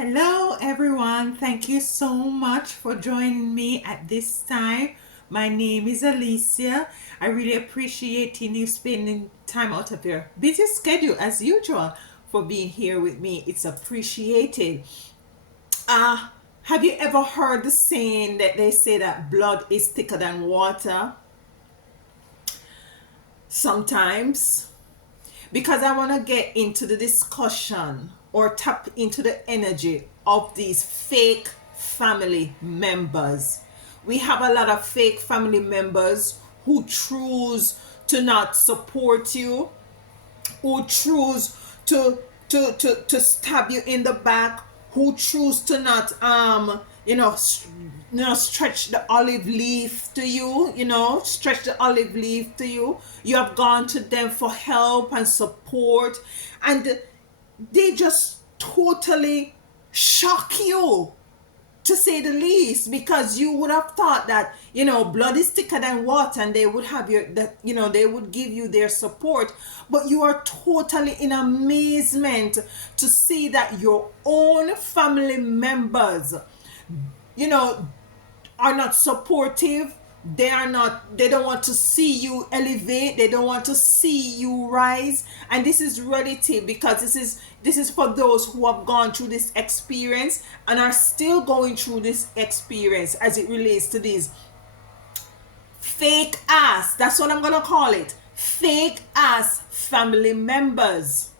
Hello, everyone. Thank you so much for joining me at this time. My name is Alicia. I really appreciate you spending time out of your busy schedule as usual for being here with me. It's appreciated. Uh, have you ever heard the saying that they say that blood is thicker than water? Sometimes. Because I want to get into the discussion or tap into the energy of these fake family members. We have a lot of fake family members who choose to not support you, who choose to stab you in the back, who choose to not stretch the olive leaf to you, stretch the olive leaf to you. You have gone to them for help and support, and they just totally shock you, to say the least, because you would have thought that blood is thicker than water, and they would have your that they would give you their support, but you are totally in amazement to see that your own family members you know are not supportive. They don't want to see you elevate, they don't want to see you rise. And this is reality, because this is for those who have gone through this experience and are still going through this experience as it relates to these fake ass, that's what I'm gonna call it, fake ass family members.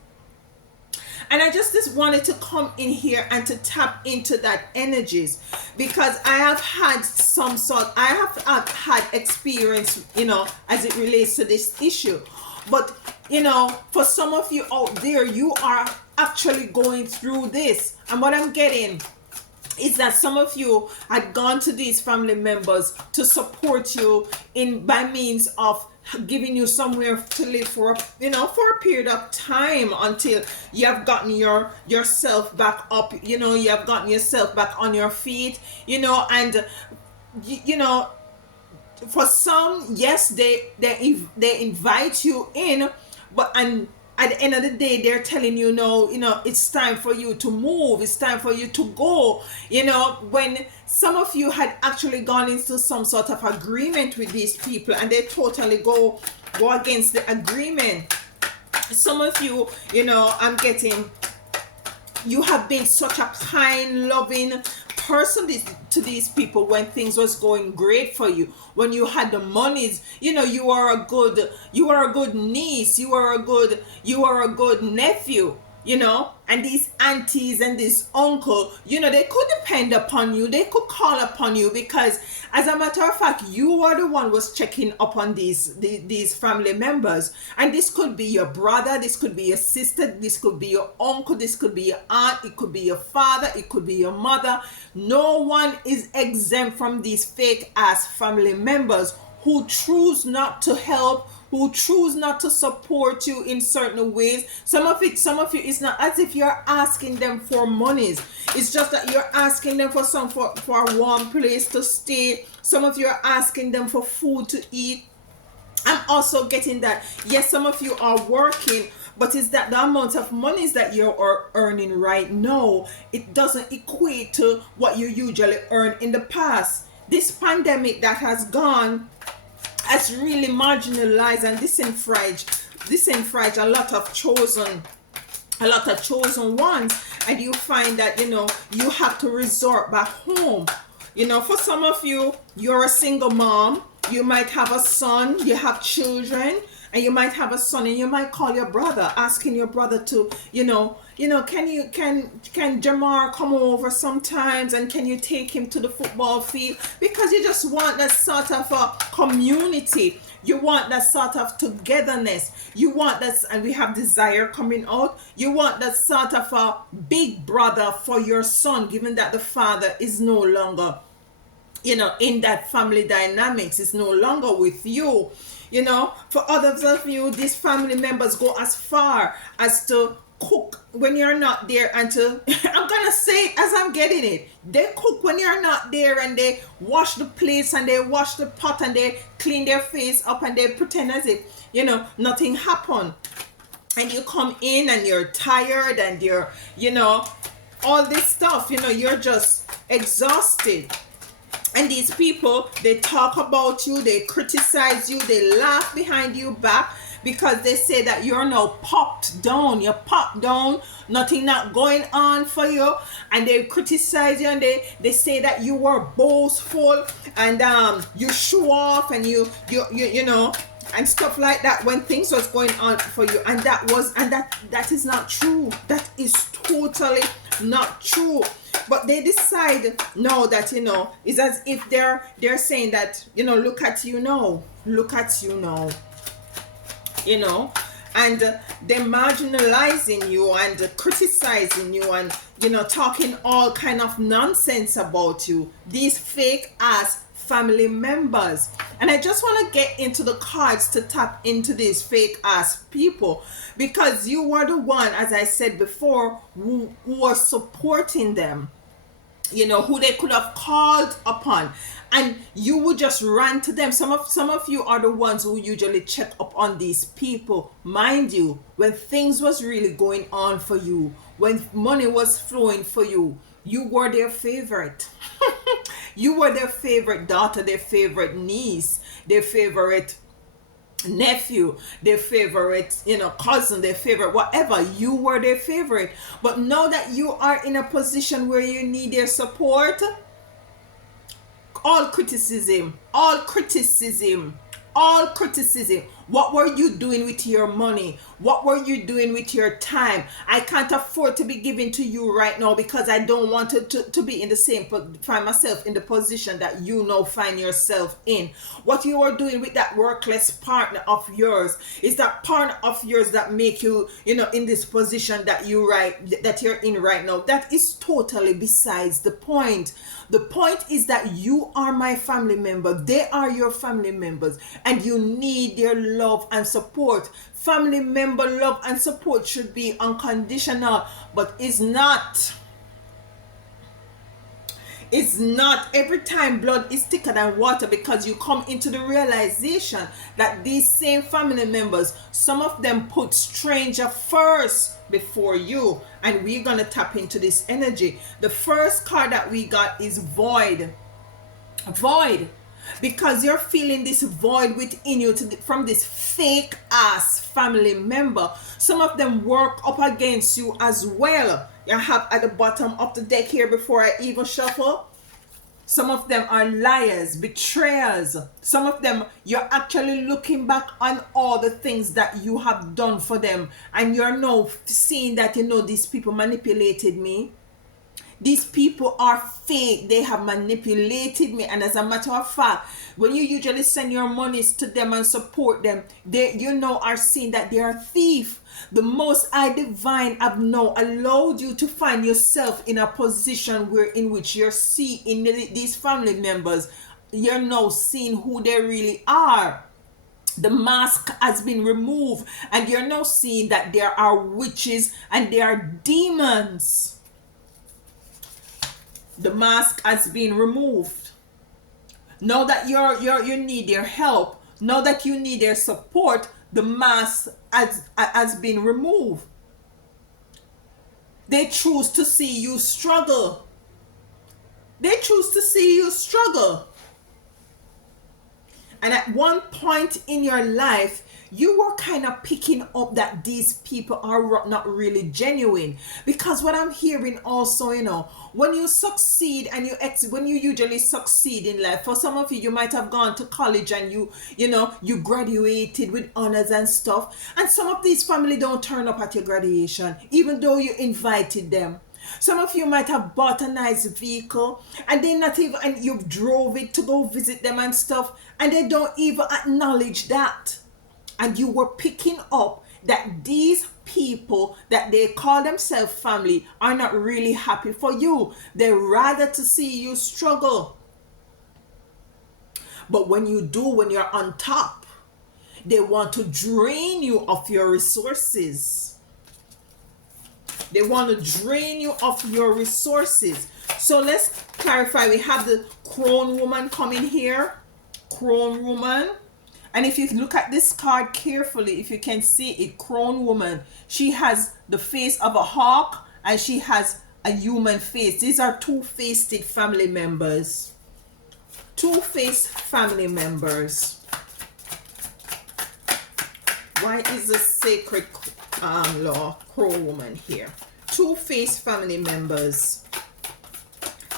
And I just wanted to come in here and to tap into that energies, because I have had I've had experience, as it relates to this issue. But for some of you out there, you are actually going through this. And what I'm getting is that some of you had gone to these family members to support you in by means of giving you somewhere to live for a period of time, until you have gotten yourself back up, you have gotten yourself back on your feet, and you know for some, yes, they invite you in, but and at the end of the day, they're telling you, no, it's time for you to move, it's time for you to go. When some of you had actually gone into some sort of agreement with these people, and they totally go against the agreement. Some of you, I'm getting, you have been such a kind, loving person to these people when things was going great for you, when you had the monies. You are a good niece, you are a good nephew, and these aunties and this uncle, they could depend upon you, they could call upon you, because as a matter of fact, you are the one was checking upon these family members. And this could be your brother, this could be your sister, this could be your uncle, this could be your aunt, it could be your father, it could be your mother. No one is exempt from these fake ass family members who choose not to help, who choose not to support you in certain ways. Some of you, it's not as if you're asking them for monies. It's just that you're asking them for a warm place to stay. Some of you are asking them for food to eat. I'm also getting that, yes, some of you are working, but is that the amount of monies that you're earning right now, it doesn't equate to what you usually earn in the past. This pandemic that has gone has really marginalized and disenfranchised a lot of chosen ones. And you find that you have to resort back home. For some of you, you're a single mom, you might have a son, you have children, and you might have a son, and you might call your brother, asking your brother to can Jamar come over sometimes, and can you take him to the football field, because you just want that sort of a community, you want that sort of togetherness, you want that. And we have desire coming out, you want that sort of a big brother for your son, given that the father is no longer in that family dynamics, is no longer with you. For others of you, these family members go as far as to cook when you're not there, and to I'm gonna say it as I'm getting it, they cook when you're not there, and they wash the plates, and they wash the pot, and they clean their face up, and they pretend as if nothing happened. And you come in and you're tired, and you're all this stuff, you're just exhausted. And these people, they talk about you, they criticize you, they laugh behind you back, because they say that you're now popped down. You're popped down, nothing not going on for you. And they criticize you, and they say that you were boastful, and you show off, and you know, and stuff like that, when things was going on for you. And that is not true. That is totally not true. But they decide now that, it's as if they're saying that, look at you now, look at you now, and they're marginalizing you and criticizing you, and talking all kind of nonsense about you, these fake ass family members. And I just want to get into the cards to tap into these fake ass people, because you were the one, as I said before, who was supporting them, who they could have called upon, and you would just run to them. Some of you are the ones who usually check up on these people, mind you, when things was really going on for you, when money was flowing for you. You were their favorite. You were their favorite daughter, their favorite niece, their favorite nephew, their favorite, cousin, their favorite whatever. You were their favorite. But now that you are in a position where you need their support, all criticism, all criticism, all criticism. What were you doing with your money? What were you doing with your time? I can't afford to be giving to you right now, because I don't want to be in the same, find myself in the position that you now find yourself in. What you are doing with that workless partner of yours, is that partner of yours that make you, in this position that you're in right now. That is totally besides the point. The point is that you are my family member. They are your family members, and you need their love and support. Family member love and support should be unconditional, but it's not. It's not. Every time blood is thicker than water, because you come into the realization that these same family members, some of them put stranger first before you. And we're going to tap into this energy. The first card that we got is void. Void. Because you're feeling this void within you from this fake ass family member. Some of them work up against you as well. You have at the bottom of the deck here, before I even shuffle, some of them are liars, betrayers. Some of them, you're actually looking back on all the things that you have done for them, and you're now seeing that, these people manipulated me. These people are fake. They have manipulated me. And as a matter of fact, when you usually send your monies to them and support them, they, are seeing that they are a thief. The Most High Divine have now allowed you to find yourself in a position in which you're seeing these family members. You're now seeing who they really are. The mask has been removed, and you're now seeing that there are witches and there are demons. The mask has been removed. Now that you need their help, now that you need their support, the mask has been removed. They choose to see you struggle. They choose to see you struggle. And at one point in your life, you were kind of picking up that these people are not really genuine. Because what I'm hearing also, when you succeed and when you usually succeed in life, for some of you, you might have gone to college and you graduated with honors and stuff. And some of these family don't turn up at your graduation, even though you invited them. Some of you might have bought a nice vehicle, and they not even, and you drove it to go visit them and stuff, and they don't even acknowledge that. And you were picking up that these people that they call themselves family are not really happy for you. They rather to see you struggle. But when you're on top, they want to drain you of your resources. They want to drain you of your resources. So let's clarify. We have the crone woman coming here. Crone woman. And if you look at this card carefully, if you can see it, crone woman, she has the face of a hawk, and she has a human face. These are two-faced family members. Two-faced family members. Why is the sacred law crow woman here? Two-faced family members.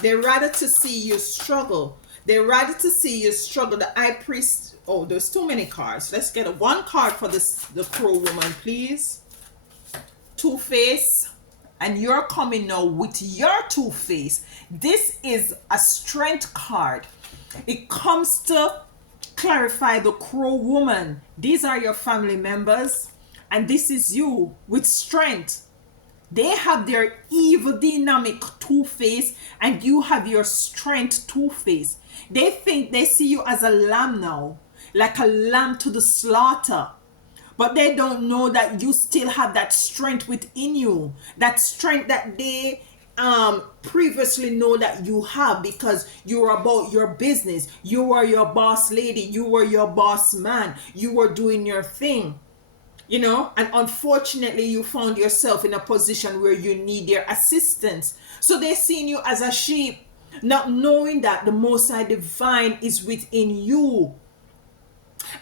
They rather to see you struggle. They rather to see you struggle. The high priest. Oh, there's too many cards. Let's get one card for this, the crow woman, please. Two-face. And you're coming now with your two-face. This is a strength card. It comes to clarify the crow woman. These are your family members. And this is you with strength. They have their evil dynamic two-face, and you have your strength two-face. They think they see you as a lamb now, like a lamb to the slaughter. But they don't know that you still have that strength within you. That strength that they previously know that you have, because you are about your business. You were your boss lady. You were your boss man. You were doing your thing. You know, and unfortunately you found yourself in a position where you need their assistance. So they're seeing you as a sheep, not knowing that the Most High Divine is within you.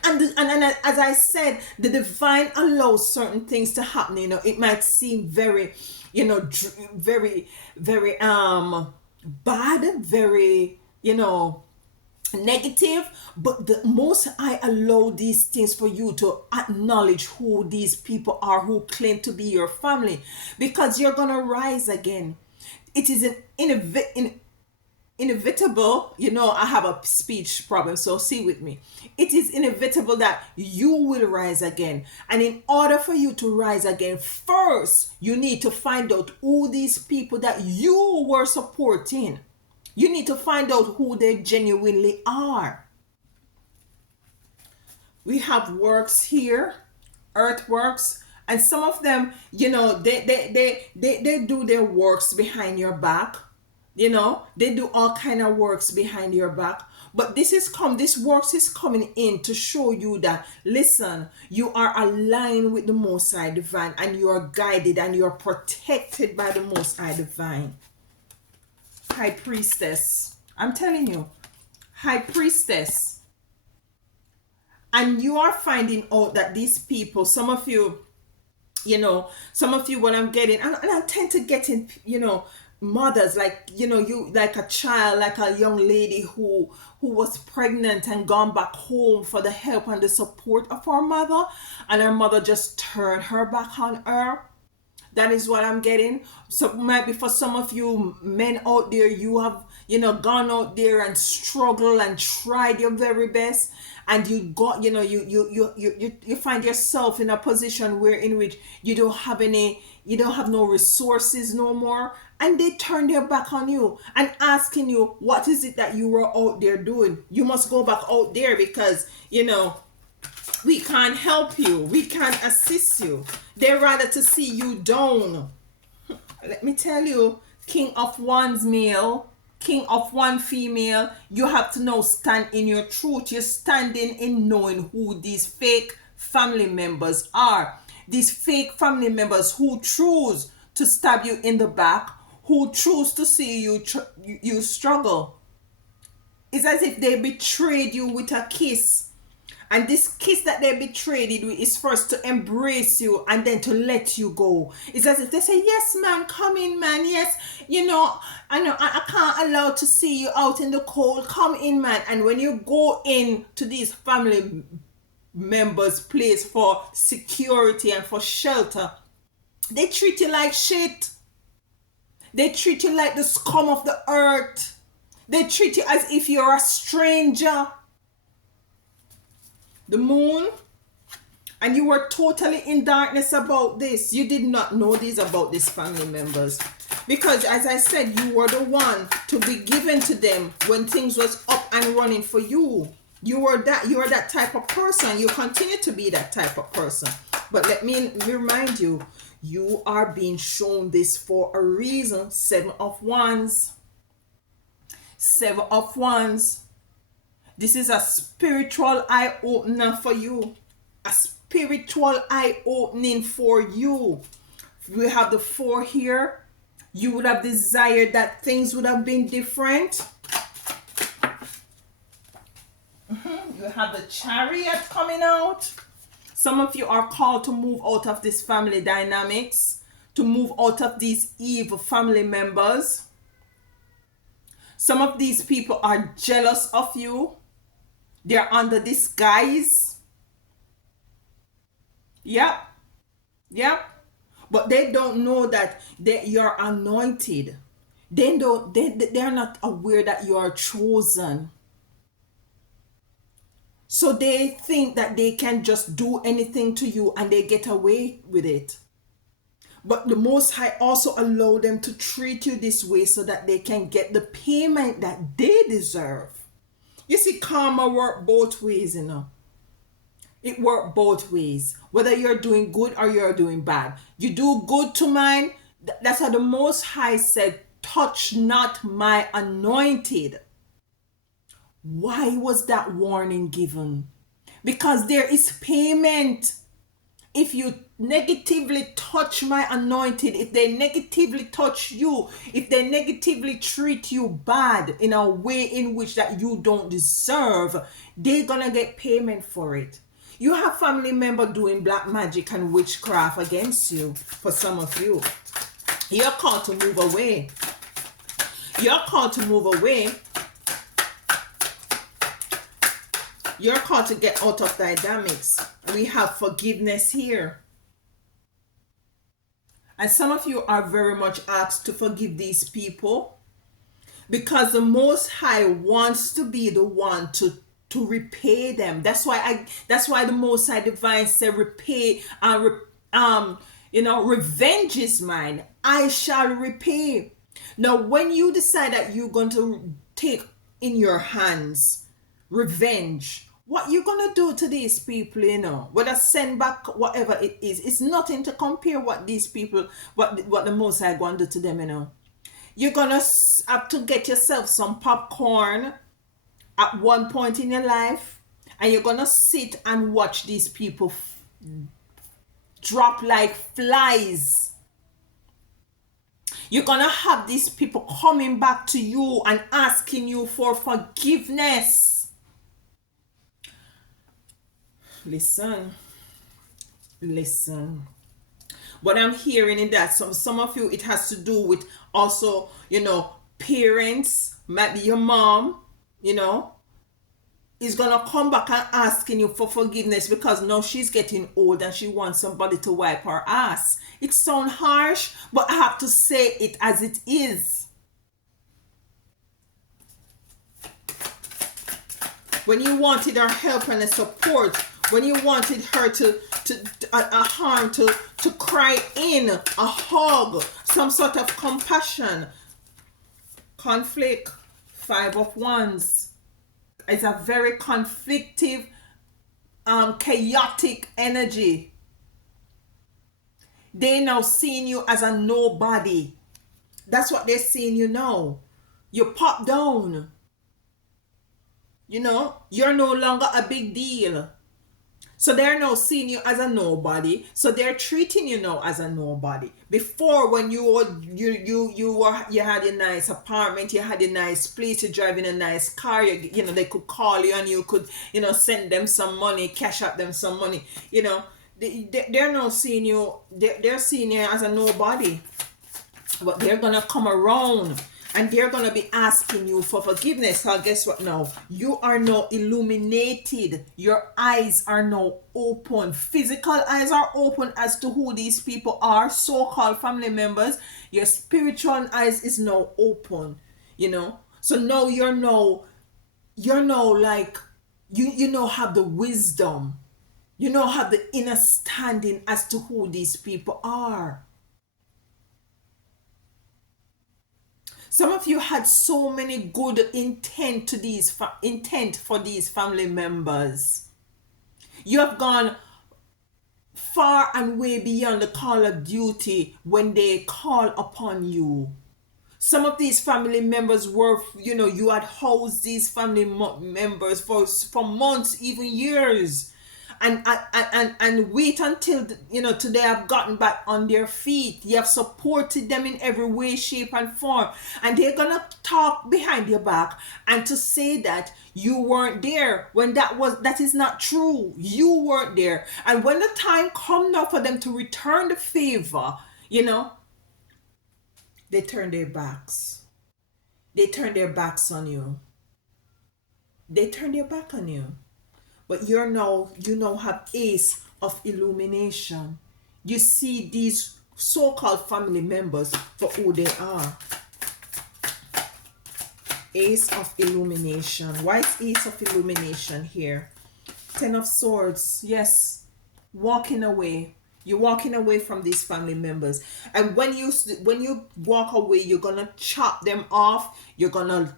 And as I said, the divine allows certain things to happen. You know, it might seem very, you know, very bad, very, you know, negative, but the Most High allow these things for you to acknowledge who these people are who claim to be your family, because you're gonna rise again. It is an inevitable, you know, I have a speech problem, so see with me. It is inevitable that you will rise again. And in order for you to rise again, first, you need to find out who these people that you were supporting. You need to find out who they genuinely are. We have works here, earthworks, and some of them, you know, they do their works behind your back. You know, they do all kind of works behind your back. But this works is coming in to show you that, listen, you are aligned with the Most High Divine, and you are guided and you are protected by the Most High Divine. High Priestess. I'm telling you, High Priestess. And you are finding out that these people, some of you, what I'm getting, and I tend to get in, you know, mothers, like, you know, you like a child, like a young lady who was pregnant and gone back home for the help and the support of her mother, and her mother just turned her back on her. That is what I'm getting. So might be for some of you men out there, you have, you know, gone out there and struggled and tried your very best, and you got, you know, you find yourself in a position where in which you don't have no resources no more, and they turn their back on you and asking you, what is it that you were out there doing? You must go back out there because, you know, we can't help you. We can't assist you. They rather to see you down. Let me tell you, King of Wands male, King of One female, you have to now stand in your truth. You're standing in knowing who these fake family members are. These fake family members who choose to stab you in the back, who choose to see you struggle. It's as if they betrayed you with a kiss. And this kiss that they betrayed you is first to embrace you and then to let you go. It's as if they say, yes, man, come in, man. Yes, you know, I can't allow to see you out in the cold. Come in, man. And when you go in to these family members' place for security and for shelter, they treat you like shit. They treat you like the scum of the earth. They treat you as if you're a stranger. The moon, and you were totally in darkness about this. You did not know this about these family members, because as I said, you were the one to be given to them when things was up and running for you. You are that type of person. You continue to be that type of person. But let me remind you, you are being shown this for a reason. 7 of Wands. 7 of Wands. This is a spiritual eye-opener for you. A spiritual eye-opening for you. We have the 4 here. You would have desired that things would have been different. You have the Chariot coming out. Some of you are called to move out of this family dynamics, to move out of these evil family members. Some of these people are jealous of you. They're under disguise. Yep. Yep. But they don't know that you're anointed. They're not aware that you are chosen. So they think that they can just do anything to you and they get away with it. But the Most High also allow them to treat you this way so that they can get the payment that they deserve. You see, karma work both ways, you know. It works both ways. Whether you're doing good or you're doing bad. You do good to mine. That's how the Most High said, touch not my anointed. Why was that warning given? Because there is payment. If you negatively touch my anointed, if they negatively touch you, if they negatively treat you bad in a way in which that you don't deserve, they're gonna get payment for it. You have family member doing black magic and witchcraft against you. For some of you, you're called to move away. You're called to move away. You're called to get out of dynamics. We have forgiveness here. And some of you are very much asked to forgive these people because the Most High wants to be the one to repay them. That's why the Most High Divine said, repay revenge is mine. I shall repay. Now, when you decide that you're going to take in your hands revenge, what you gonna do to these people, you know? Whether send back whatever it is, it's nothing to compare what these people, what the Most High gonna do to them, you know. You're gonna have to get yourself some popcorn at one point in your life, and you're gonna sit and watch these people drop like flies. You're gonna have these people coming back to you and asking you for forgiveness. Listen. What I'm hearing in that, some of you, it has to do with also, parents, might be your mom, is gonna come back and asking you for forgiveness because now she's getting old and she wants somebody to wipe her ass. It sounds harsh, but I have to say it as it is. When you wanted her help and support, when you wanted her to cry in, a hug, some sort of compassion. Conflict, 5 of Wands. It's a very conflictive, chaotic energy. They now seeing you as a nobody. That's what they're seeing you now. You pop down. You're no longer a big deal. So they're now seeing you as a nobody. So they're treating you now as a nobody. Before, when you had a nice apartment, you had a nice place, you drive in a nice car, they could call you and you could, send them some money, cash out them some money. They're now seeing you, they're seeing you as a nobody. But they're gonna come around and they're going to be asking you for forgiveness. So guess what now? You are now illuminated. Your eyes are now open. Physical eyes are open as to who these people are, so-called family members. Your spiritual eyes is now open, So now you're now like, you now have the wisdom. You now have the inner standing as to who these people are. Some of you had so many good intent for these family members. You have gone far and way beyond the call of duty when they call upon you. Some of these family members were, you had housed these family members for months, even years. and wait until till they have gotten back on their feet. You have supported them in every way, shape, and form, and they're gonna talk behind your back and to say that you weren't there when that is not true. You weren't there, and when the time come now for them to return the favor, they turn their backs. They turn their backs on you. They turn their back on you. But you now have ace of illumination. You see these so-called family members for who they are. Ace of illumination. Why is ace of illumination here? Ten of swords. Yes. Walking away. You're walking away from these family members. And when you walk away, you're gonna chop them off. You're gonna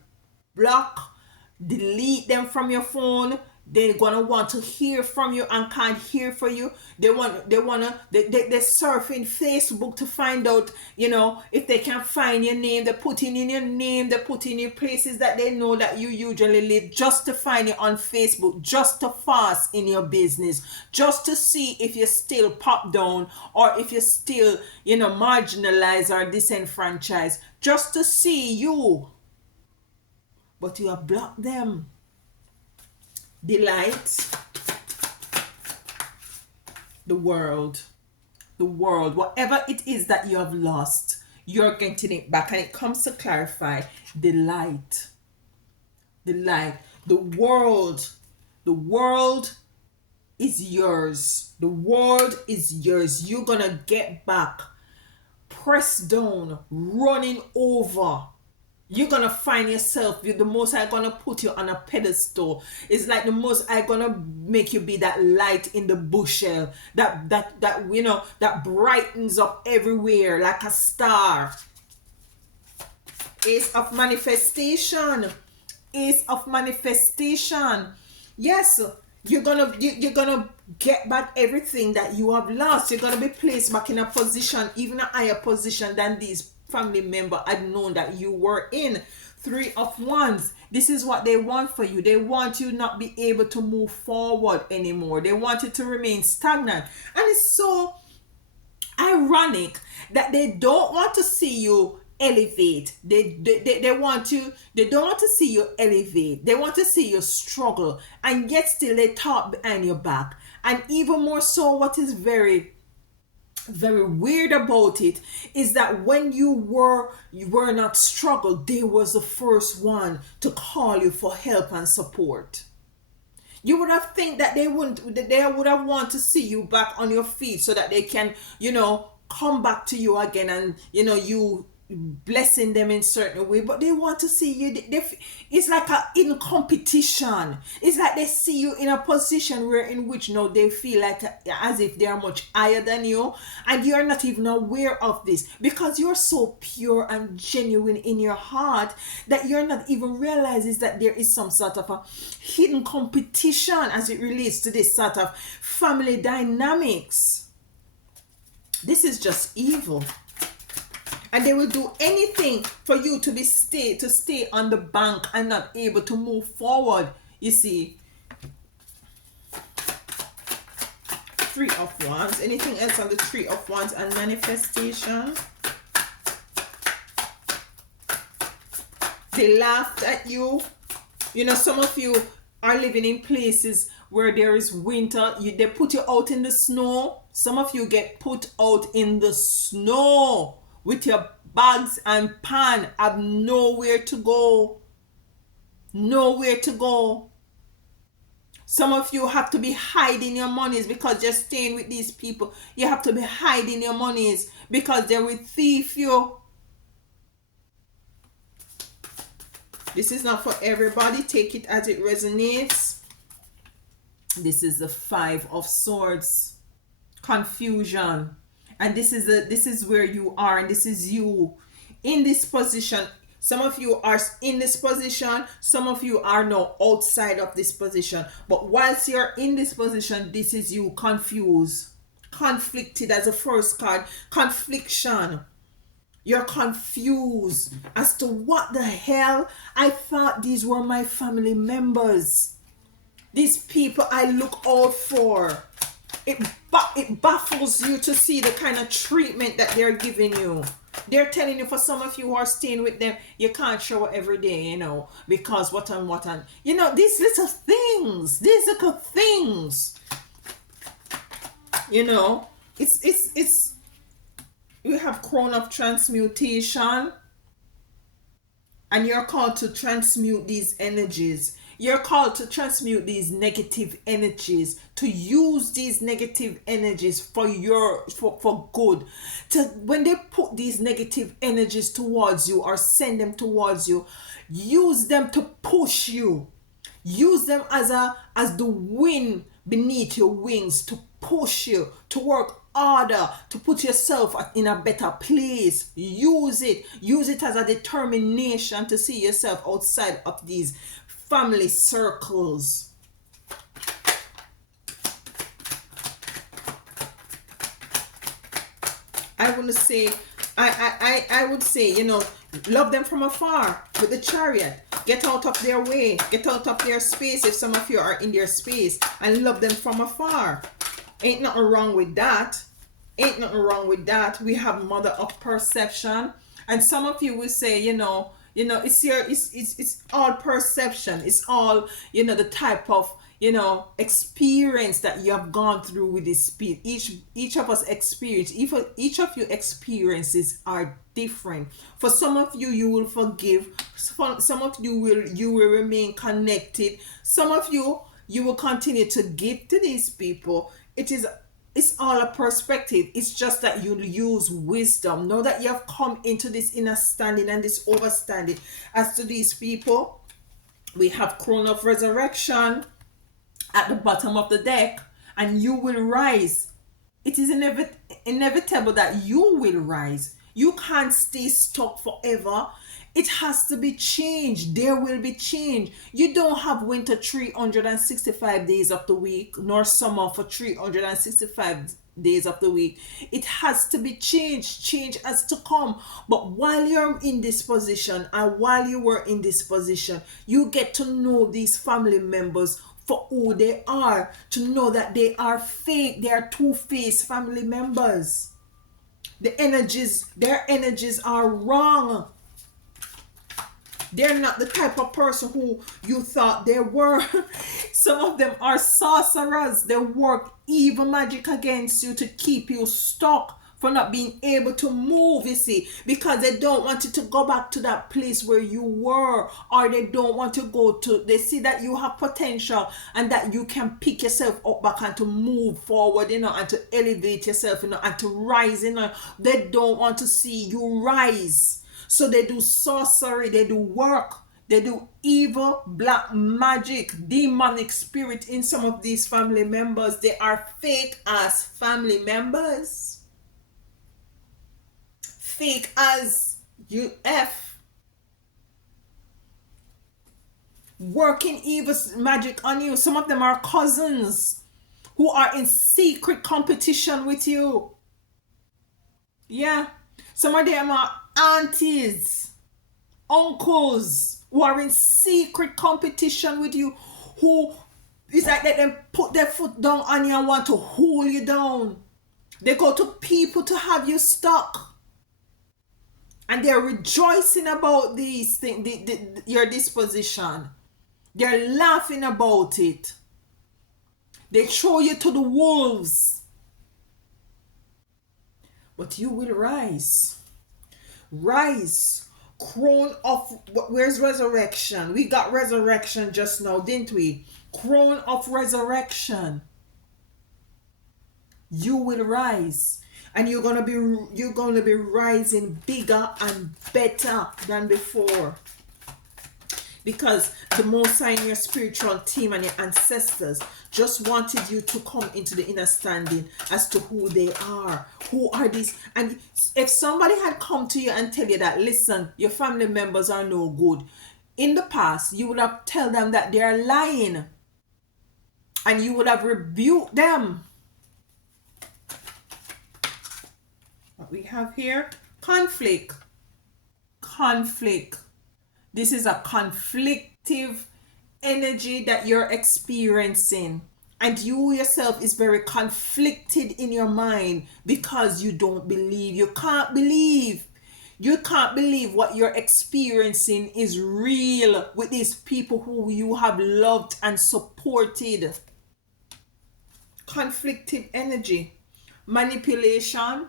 block, delete them from your phone. They're gonna want to hear from you and can't hear for you. They're surfing Facebook to find out, if they can find your name. They're putting in your name, they're putting in places that they know that you usually live, just to find you on Facebook, just to fast in your business, just to see if you're still pop down or if you're still, marginalized or disenfranchised, just to see you. But you have blocked them. Delight, the world, whatever it is that you have lost, you're getting it back. And it comes to clarify delight. The world is yours. The world is yours. You're gonna get back, pressed down, running over. You're gonna find yourself, the Most High gonna put you on a pedestal. It's like the Most High gonna make you be that light in the bushel, that brightens up everywhere like a star. Ace of manifestation. Ace of manifestation. Yes, you're gonna get back everything that you have lost. You're gonna be placed back in a position, even a higher position than these family member had known that you were in. Three of Wands. This is what they want for you. They want you not be able to move forward anymore. They want you to remain stagnant. And it's so ironic that they don't want to see you elevate. They don't want to see you elevate. They want to see you struggle, and yet still they talk behind your back. And even more so, what is very weird about it is that when you were not struggled, they was the first one to call you for help and support. You would have think that they would have want to see you back on your feet so that they can come back to you again, and you blessing them in certain way, but they want to see you. It's like in competition. It's like they see you in a position in which they feel like as if they are much higher than you, and you're not even aware of this because you're so pure and genuine in your heart that you're not even realizing that there is some sort of a hidden competition as it relates to this sort of family dynamics. This is just evil. And they will do anything for you to stay on the bank and not able to move forward. You see, Three of Wands. Anything else on the Three of Wands and manifestation? They laughed at you. Some of you are living in places where there is winter. They put you out in the snow. Some of you get put out in the snow with your bags and pan, have nowhere to go. Some of you have to be hiding your monies because you're staying with these people. You have to be hiding your monies because they will thief you. This is not for everybody. Take it as it resonates. This is the Five of Swords. Confusion. And this is where you are, and this is you in this position. Some of you are in this position, some of you are now outside of this position. But whilst you're in this position, this is you confused, conflicted as a first card, confliction. You're confused as to what the hell. I thought these were my family members. These people I look out for. It baffles you to see the kind of treatment that they're giving you. They're telling you, for some of you who are staying with them, you can't shower every day, because what and what and these little things. It's you have crown of transmutation, and you're called to transmute these energies. You're called to transmute these negative energies, to use these negative energies for good. To when they put these negative energies towards you or send them towards you, use them to push you. Use them as the wind beneath your wings to push you to work harder, to put yourself in a better place. Use it as a determination to see yourself outside of these family circles. I would say, I would say, love them from afar with the Chariot. Get out of their way. Get out of their space if some of you are in their space, and love them from afar. Ain't nothing wrong with that. Ain't nothing wrong with that. We have mother of perception. And some of you will say, it's all perception. It's all, the type of, experience that you have gone through with this spirit. Each of us experience, each of your experiences are different. For some of you, you will forgive. For some of you will remain connected. Some of you will continue to give to these people. It's all a perspective. It's just that you use wisdom. Know that you have come into this inner standing and this overstanding. As to these people, we have crown of resurrection at the bottom of the deck, and you will rise. It is inevitable that you will rise. You can't stay stuck forever. It has to be changed. There will be change. You don't have winter 365 days of the week, nor summer for 365 days of the week. It has to be changed. Change has to come. But while you're in this position, and while you were in this position, you get to know these family members for who they are, to know that they are fake. They are two-faced family members. Their energies are wrong. They're not the type of person who you thought they were. Some of them are sorcerers. They work evil magic against you to keep you stuck, for not being able to move, you see, because they don't want you to go back to that place where you were, or they don't want to they see that you have potential and that you can pick yourself up back and to move forward, and to elevate yourself, and to rise, They don't want to see you rise. So they do sorcery, they do work, they do evil, black magic, demonic spirit in some of these family members. They are fake as family members. Fake as UF. Working evil magic on you. Some of them are cousins who are in secret competition with you. Yeah. Some of them are aunties, uncles who are in secret competition with you, who it's like they them put their foot down on you and want to hold you down. They go to people to have you stuck. And they're rejoicing about these things, your disposition. They're laughing about it. They throw you to the wolves. But you will rise. Rise. Crown of, where's resurrection? We got resurrection just now, didn't we? Crown of resurrection. You will rise. And you're gonna be rising bigger and better than before. Because the Most High and your spiritual team and your ancestors just wanted you to come into the inner standing as to who they are. Who are these? And if somebody had come to you and tell you that, listen, your family members are no good, in the past, you would have told them that they are lying. And you would have rebuked them. What we have here, conflict. Conflict. This is a conflictive energy that you're experiencing, and you yourself is very conflicted in your mind because you don't believe, you can't believe what you're experiencing is real with these people who you have loved and supported. Conflicted energy, manipulation,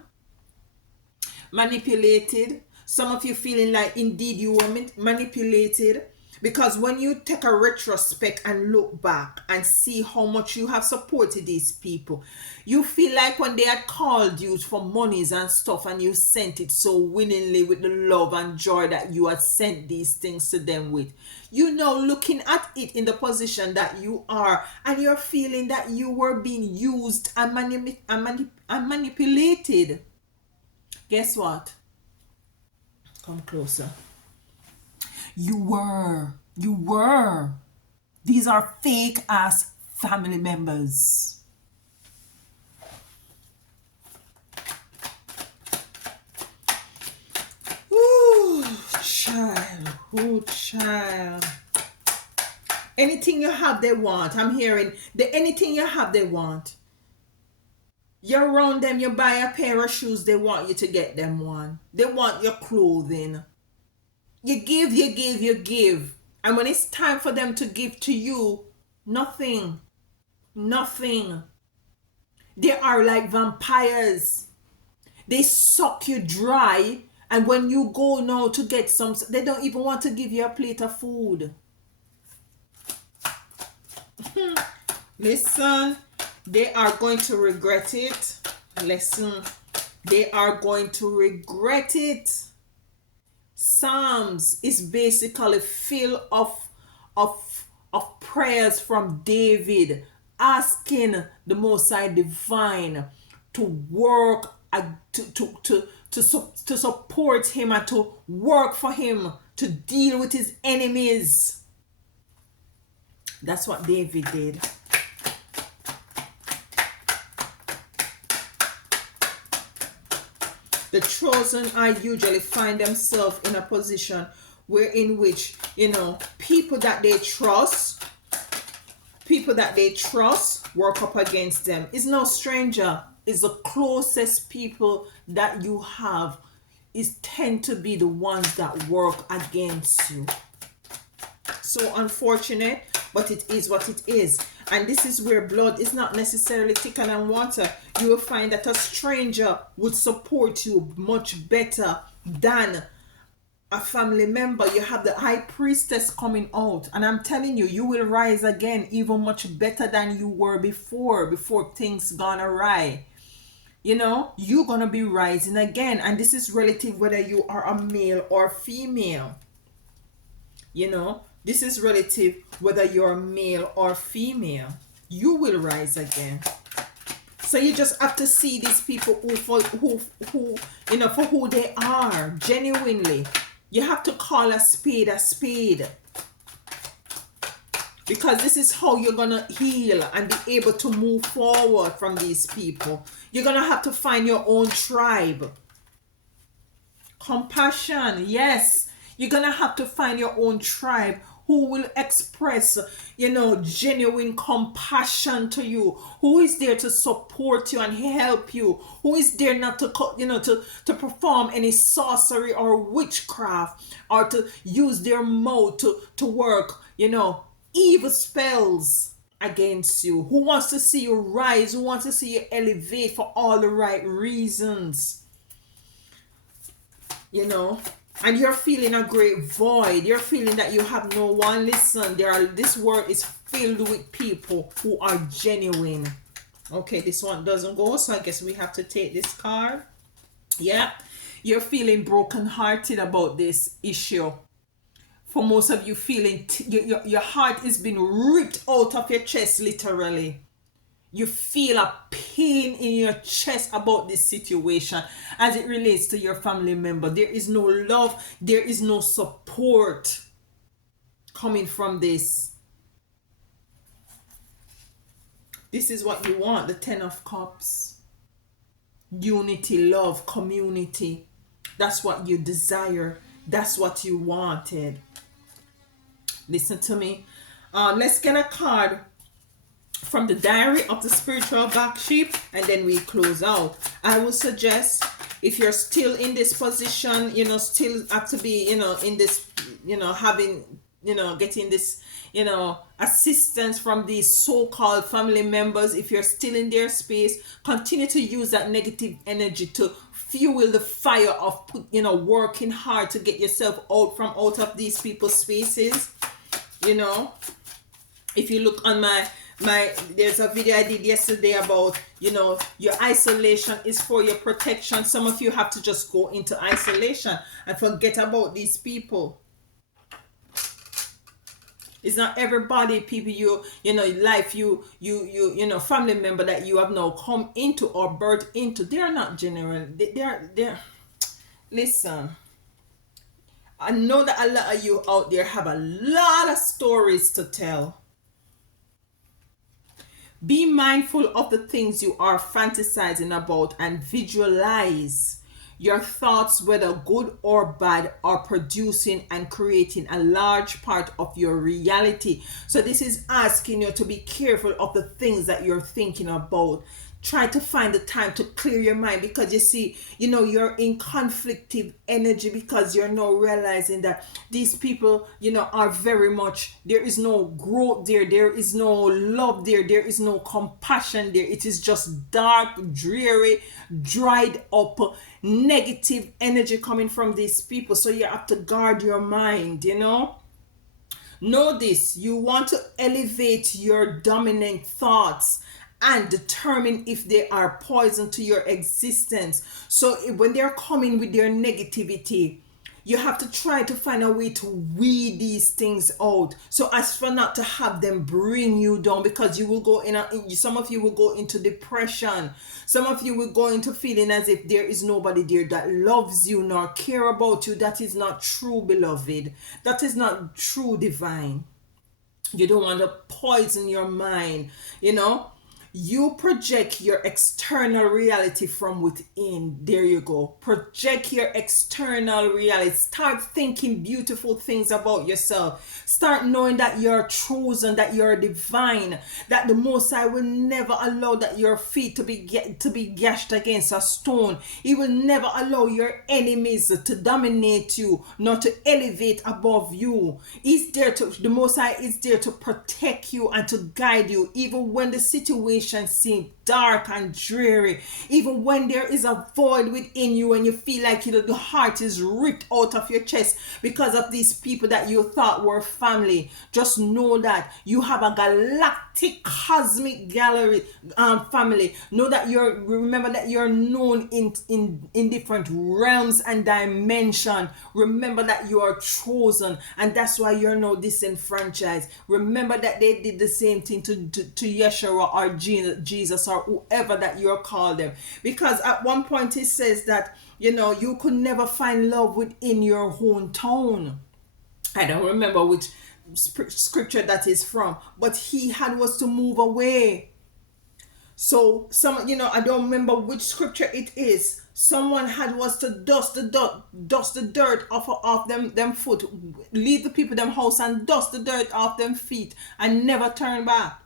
manipulated. Some of you feeling like indeed you were manipulated, because when you take a retrospect and look back and see how much you have supported these people, you feel like when they had called you for monies and stuff and you sent it so willingly with the love and joy that you had sent these things to them with, you know, looking at it in the position that you are, and you're feeling that you were being used and manipulated. Guess what? Come closer. You were. You were. These are fake ass family members. Ooh, child. Oh, child. Anything you have, they want. I'm hearing anything you have, they want. You're around them, you buy a pair of shoes, they want you to get them one. They want your clothing. You give, you give, you give. And when it's time for them to give to you, nothing. Nothing. They are like vampires. They suck you dry. And when you go now to get some, they don't even want to give you a plate of food. Listen, they are going to regret it. Listen, they are going to regret it. Psalms is basically full of prayers from David, asking the Most High Divine to work, to support him and to work for him to deal with his enemies. That's what David did. The chosen are usually find themselves in a position where in which, you know, people that they trust work up against them. It's no stranger. It's the closest people that you have is tend to be the ones that work against you. So unfortunate, but it is what it is. And this is where blood is not necessarily thicker than water. You will find that a stranger would support you much better than a family member. You have the high priestess coming out, and I'm telling you, you will rise again even much better than you were before things gone awry. You know, you're gonna be rising again, and this is relative whether you are a male or female. You know, this is relative whether you're male or female. You will rise again. So you just have to see these people who you know, for who they are, genuinely. You have to call a spade a spade. Because this is how you're gonna heal and be able to move forward from these people. You're gonna have to find your own tribe. Compassion, yes. You're gonna have to find your own tribe who will express, you know, genuine compassion to you, who is there to support you and help you, who is there not to, you know, to perform any sorcery or witchcraft or to use their mouth to work, you know, evil spells against you, who wants to see you rise, who wants to see you elevate for all the right reasons, you know. And you're feeling a great void. You're feeling that you have no one. Listen, this world is filled with people who are genuine. Okay, this one doesn't go, so I guess we have to take this card. Yeah, you're feeling brokenhearted about this issue. For most of you, feeling your heart is being ripped out of your chest, literally. You feel a pain in your chest about this situation as it relates to your family member. There is no love, there is no support coming from this. This is what you want, the 10 of Cups. Unity, love, community. That's what you desire. That's what you wanted. Listen to me. Let's get a card from the diary of the spiritual black sheep, and then we close out. I would suggest, if you're still in this position, still have to be, in this, having, getting this, assistance from these so-called family members, if you're still in their space, continue to use that negative energy to fuel the fire of working hard to get yourself out of these people's spaces. If you look on my there's a video I did yesterday about, your isolation is for your protection. Some of you have to just go into isolation and forget about these people. It's not everybody, people life, family member that you have now come into or birthed into. They are not general. They're listen. I know that a lot of you out there have a lot of stories to tell. Be mindful of the things you are fantasizing about and visualize. Your thoughts, whether good or bad, are producing and creating a large part of your reality. So this is asking you to be careful of the things that you're thinking about. Try to find the time to clear your mind, because you see, you're in conflictive energy, because you're now realizing that these people, are very much, there is no growth there is no love there is no compassion there. It is just dark, dreary, dried up, negative energy coming from these people. So you have to guard your mind. Know this: you want to elevate your dominant thoughts and determine if they are poison to your existence. So when they're coming with their negativity, you have to try to find a way to weed these things out, so as for not to have them bring you down, because you will go some of you will go into depression. Some of you will go into feeling as if there is nobody there that loves you nor care about you. That is not true, beloved. That is not true, divine. You don't want to poison your mind. You project your external reality from within. There you go. Project your external reality. Start thinking beautiful things about yourself. Start knowing that you're chosen, that you're divine, that the Most High will never allow that your feet to be gashed against a stone. He will never allow your enemies to dominate you, nor to elevate above you. The Most High is there to protect you and to guide you, even when the situation seem dark and dreary, even when there is a void within you and you feel like the heart is ripped out of your chest because of these people that you thought were family. Just know that you have a galactic cosmic gallery family. Remember that you're known in different realms and dimension. Remember that you are chosen, and that's why you're now disenfranchised. Remember that they did the same thing to Yeshua or Jesus or whoever that you're called them, because at one point it says that you could never find love within your hometown. I don't remember which scripture that is from, but he had was to move away. So I don't remember which scripture it is. Someone had was to dust the dirt off them foot, leave the people them house and dust the dirt off them feet and never turn back.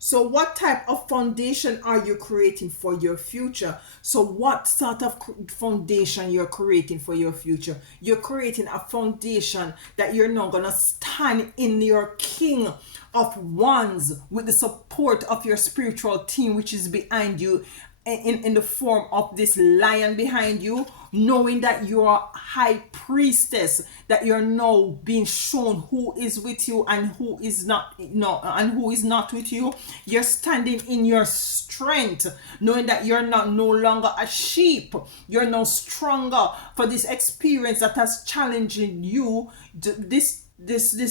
So what type of foundation are you creating for your future? So what sort of foundation you're creating for your future? You're creating a foundation that you're not going to stand in your King of Wands with the support of your spiritual team, which is behind you, in the form of this lion behind you, knowing that you're a high priestess, that you're now being shown who is with you and who is not, and who is not with you. You're standing in your strength, knowing that you're no longer a sheep. You're now stronger for this experience that has challenged you. This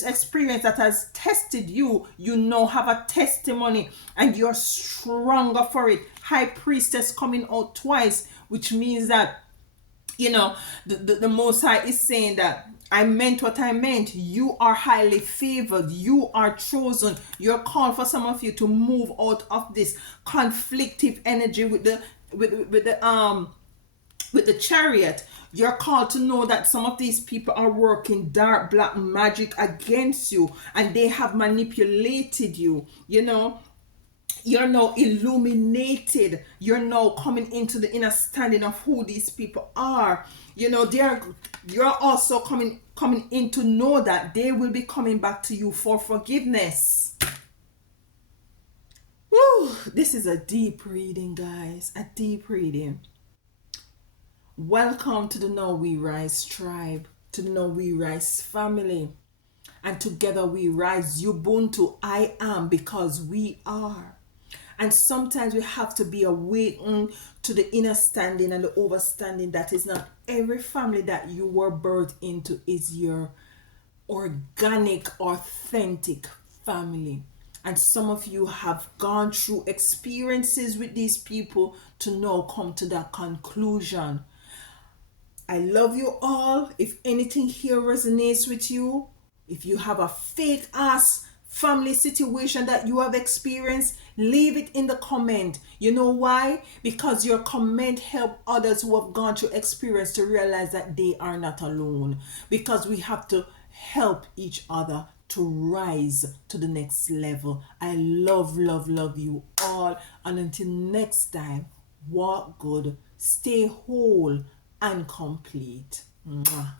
experience that has tested you, you now have a testimony and you're stronger for it. High priestess coming out twice, which means that the Most High is saying that I meant what I meant. You are highly favored. You are chosen. You're called, for some of you, to move out of this conflictive energy with the with the Chariot, you're called to know that some of these people are working dark black magic against you, and they have manipulated you. You're now illuminated. You're now coming into the understanding of who these people are. You're also coming in to know that they will be coming back to you for forgiveness. Woo, this is a deep reading, guys. A deep reading. Welcome to the Now We Rise tribe, to the Now We Rise family. And together we rise. Ubuntu, I am, because we are. And sometimes we have to be awakened to the understanding and the overstanding that is not every family that you were birthed into is your organic, authentic family. And some of you have gone through experiences with these people to now come to that conclusion. I love you all. If anything here resonates with you, if you have a fake ass family situation that you have experienced, leave it in the comment. You know why? Because your comment help others who have gone through experience to realize that they are not alone. Because we have to help each other to rise to the next level. I love, love, love you all. And until next time, walk good, stay whole and complete. Mwah.